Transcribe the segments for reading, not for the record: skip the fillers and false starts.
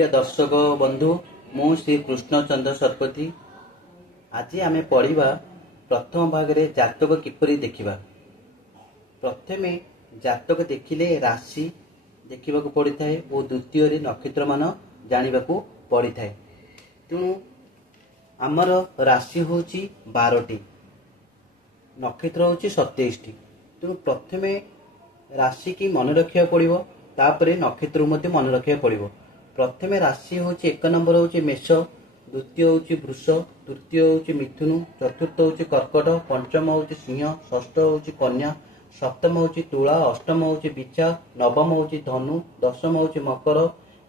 प्रिय दर्शक बंधु मु श्री कृष्णचंद्र सरपति आज आम पढ़ा प्रथम भाग में जातक किपरि देखा। प्रथम जातक देखिले राशि देखा पड़ी था और द्वितीय नक्षत्र मान जानवा पड़ी था। तेणु आमर राशि हूँ 12टी नक्षत्र हूँ 27टी। तेणु प्रथम राशि की मन रखा पड़ो तापर नक्षत्र मन रखा पड़ो। प्रथम राशि हूँ 1 नंबर हूँ मेष, द्वितीय हूँ वृष, तृतीय हूँ मिथुन, चतुर्थ हूँ कर्कट, पंचम हूँ सिंह, षष्ठ हूँ कन्या, सप्तम हूँ तुला, अष्टम हूँ बिच्छा, नवम हूँ धनु, दशम हूँ मकर,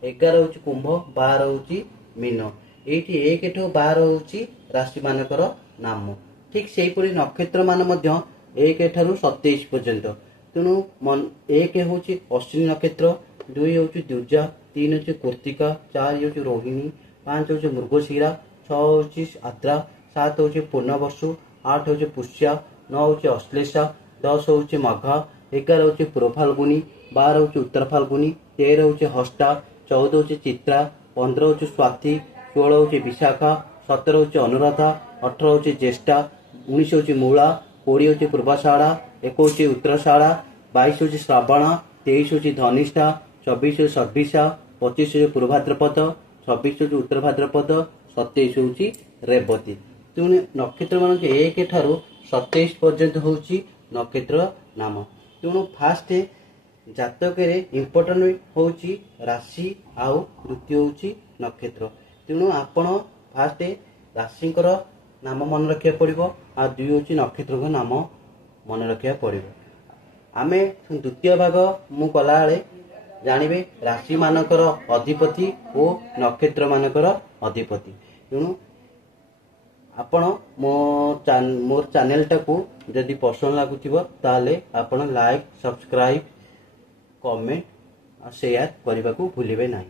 11 हूँ कुंभ, 12 हूँ मीन। ये 1 ठू 12 हूँ राशि मानकर नाम। ठीक से नक्षत्र मान 1 ठारू 27 पर्यंत। तेणु 1 हूँ अश्विनी नक्षत्र, 2 हूँ दुर्जा, 3 हूँ कृत्तिका, 4 हूँ रोहिणी, 5 हूँ मृगशिरा, 6 हूँ आद्रा, 7 हूँ पूर्णवर्षु, 8 हूँ पुष्या, 9 हूँ अश्लेषा, 10 हूँ मघा, 11 हूँ पूर्व फाल्गुनी, 12 हूँ उत्तर फाल्गुनी, 13 हूँ हस्ता, 14 हूँ चित्रा, 15 हूँ स्वाति, 16 हूँ विशाखा, 17 हूँ अनुराधा, 18 हूँ ज्येष्ठा, 19 हूँ मूला, 20 हूँ पूर्वाषाढ़ा, 21 हूँ उत्तराषाढ़ा, 22 हूँ श्रावण, 23 हूँ धनिष्ठा, 24 हूँ षड्विशा, 25 हूँ पूर्व भाद्रपद, 26 हूँ उत्तर भाद्रपद, 27 हूँ रेवती। तेणु नक्षत्र मान 1 ठारू 27 पर्यंत हूँ नक्षत्र नाम। तेणु फास्ट जातक इम्पोर्टाट हूँ राशि आउ द्वितीय हूँ नक्षत्र। तेणु आपण फास्ट राशि नाम मन रखा पड़ो आ 2 हूँ नक्षत्र नाम मन रखा पड़ो। आम द्वितीय भाग मु कला जानवे राशि मानकर अधिपति और नक्षत्र मानकर अधिपति। तेणु आपण मोर चैनल टाकू जदि पसंद लगुव ताले आपण लाइक, सब्सक्राइब, कमेंट और शेयर करने को भूलिए नहीं।